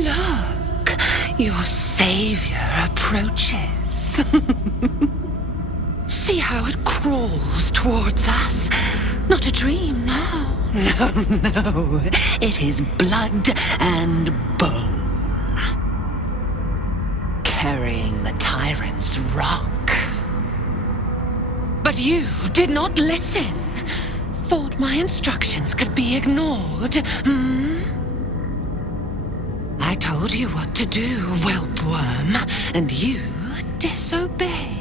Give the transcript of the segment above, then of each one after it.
Look, your savior approaches. See how it crawls towards us? Not a dream now. No. It is blood and bone. Carrying the tyrant's rock. But you did not listen. Thought my instructions could be ignored, I told you what to do, whelpworm, and you disobeyed.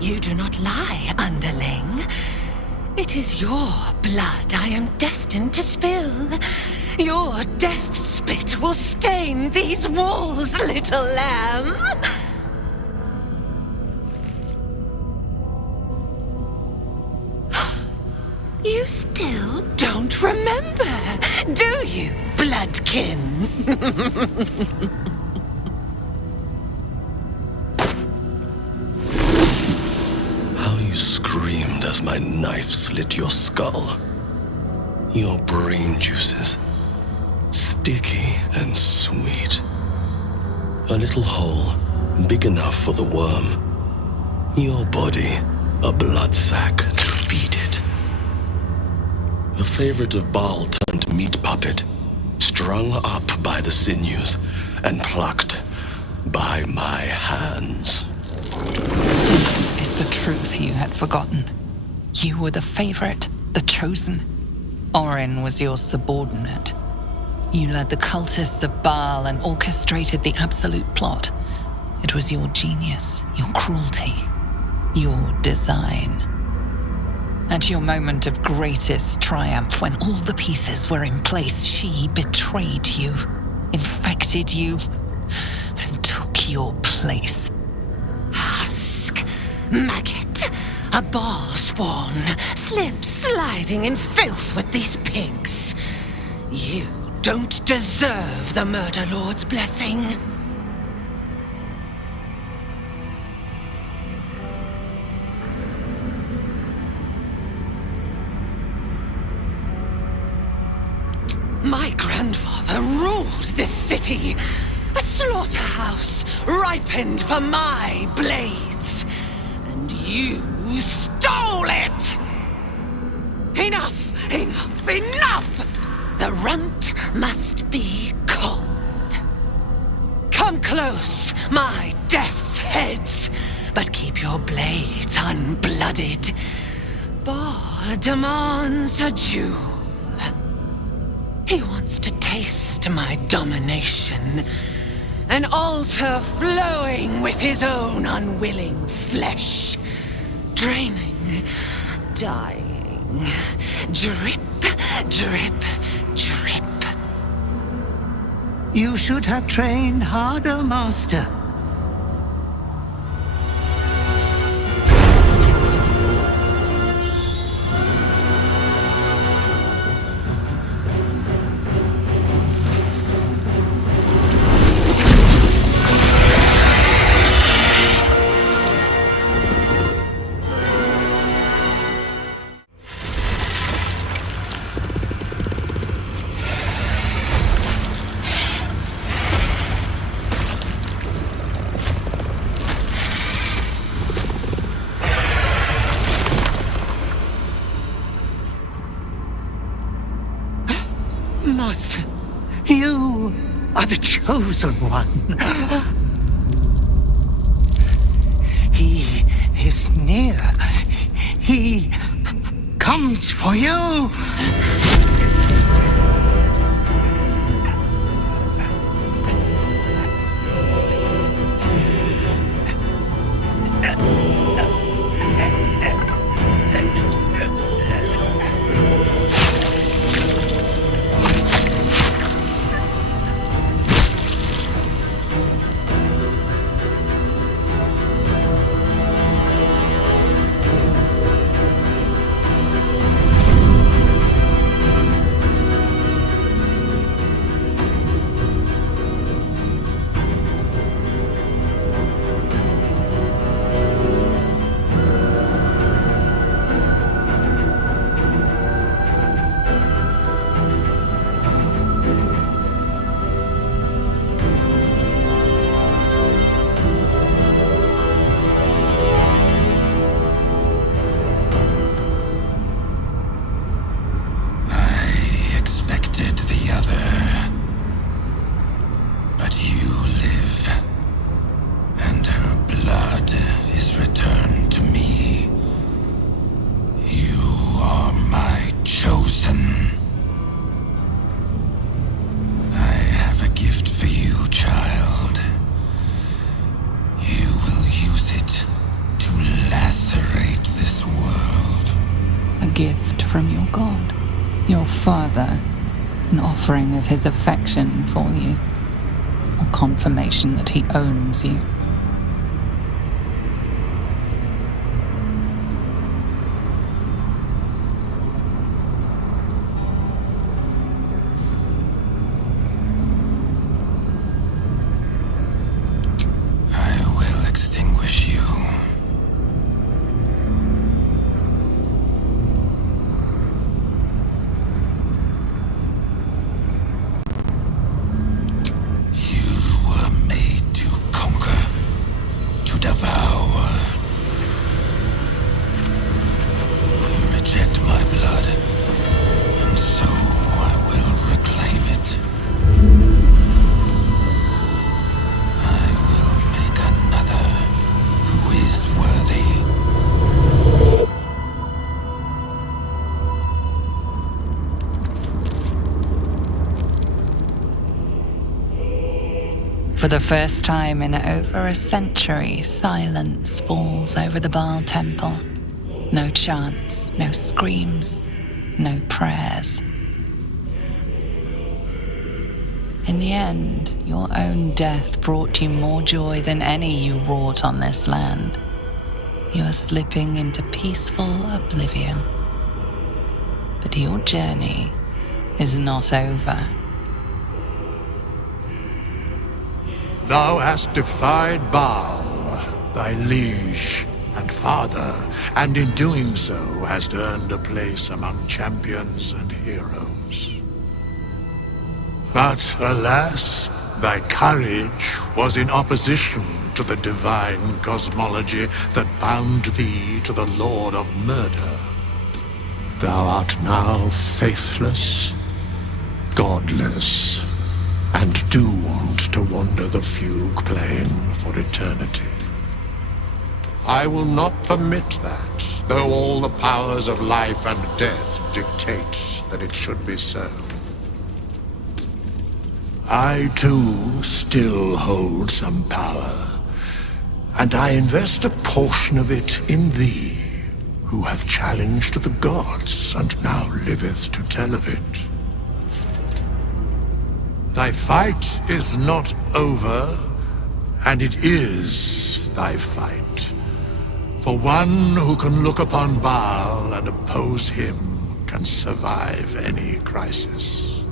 You do not lie, underling. It is your blood I am destined to spill. Your death spit will stain these walls, little lamb. You still don't remember, do you, bloodkin? Screamed as my knife slit your skull. Your brain juices, sticky and sweet. A little hole, big enough for the worm. Your body, a blood sack to feed it. The favorite of Bhaal turned meat puppet, strung up by the sinews and plucked by my hands. This is the truth you had forgotten. You were the favorite, the chosen. Orin was your subordinate. You led the cultists of Bhaal and orchestrated the absolute plot. It was your genius, your cruelty, your design. At your moment of greatest triumph, when all the pieces were in place, she betrayed you, infected you, and took your place. Maggot, a ball spawn, sliding in filth with these pigs. You don't deserve the Murder Lord's blessing. My grandfather ruled this city, a slaughterhouse ripened for my blades. And you stole it! Enough! The runt must be cold. Come close, my death's heads, but keep your blades unblooded. Bhaal demands a jewel. He wants to taste my domination. An altar flowing with his own unwilling flesh. Draining, dying. Drip, drip, drip. You should have trained harder, Master. Master, you are the chosen one. He is near. He comes for you. offering of his affection for you, or confirmation that he owns you. I will extinguish you. You were made to conquer, to devour. You reject my blood, and so I will reclaim it. I will make another who is worthy. For the first time in over a century, silence falls over the Bhaal temple. No chants, no screams, no prayers. In the end, your own death brought you more joy than any you wrought on this land. You are slipping into peaceful oblivion. But your journey is not over. Thou hast defied Bhaal, thy liege and father, and in doing so hast earned a place among champions and heroes. But alas, thy courage was in opposition to the divine cosmology that bound thee to the Lord of Murder. Thou art now faithless, godless, and doomed to wander the fugue plane for eternity. I will not permit that, though all the powers of life and death dictate that it should be so. I too still hold some power, and I invest a portion of it in thee, who hath challenged the gods and now liveth to tell of it. Thy fight is not over, and it is thy fight. For one who can look upon Bhaal and oppose him can survive any crisis.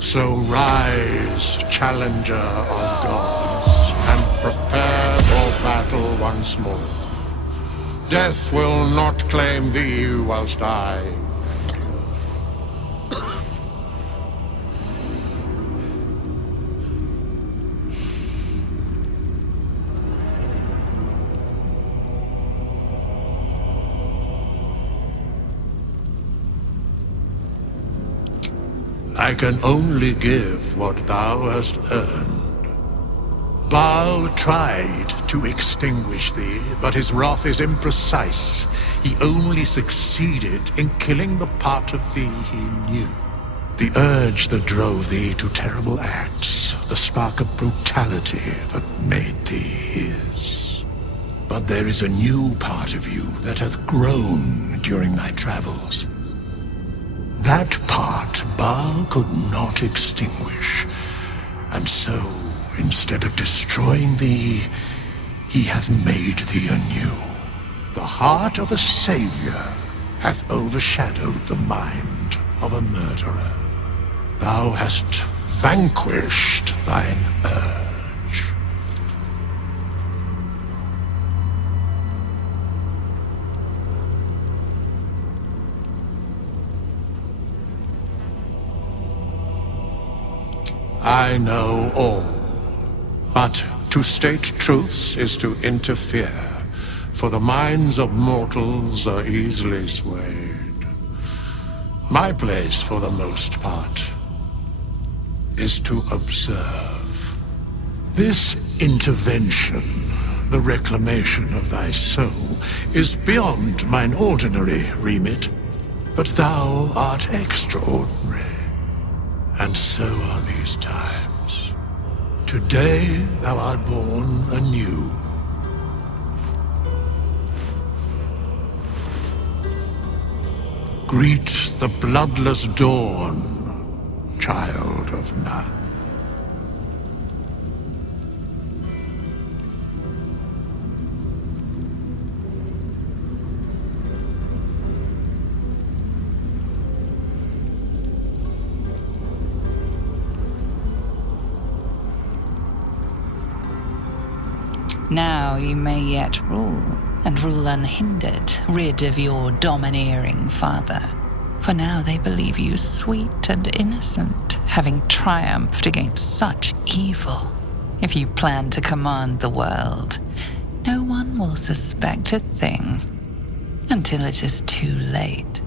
So rise, challenger of gods, and prepare for battle once more. Death will not claim thee whilst I endure. I can only give what thou hast earned. Bhaal tried to extinguish thee, but his wrath is imprecise. He only succeeded in killing the part of thee he knew. The urge that drove thee to terrible acts, the spark of brutality that made thee his. But there is a new part of you that hath grown during thy travels. That part Bhaal could not extinguish, and so, instead of destroying thee, he hath made thee anew. The heart of a savior hath overshadowed the mind of a murderer. Thou hast vanquished thine urge. I know all, but to state truths is to interfere, for the minds of mortals are easily swayed. My place, for the most part, is to observe. This intervention, the reclamation of thy soul, is beyond mine ordinary remit, but thou art extraordinary. And so are these times. Today thou art born anew. Greet the bloodless dawn child of none. Now you may yet rule, and rule unhindered, rid of your domineering father. For now they believe you sweet and innocent, having triumphed against such evil. If you plan to command the world, no one will suspect a thing until it is too late.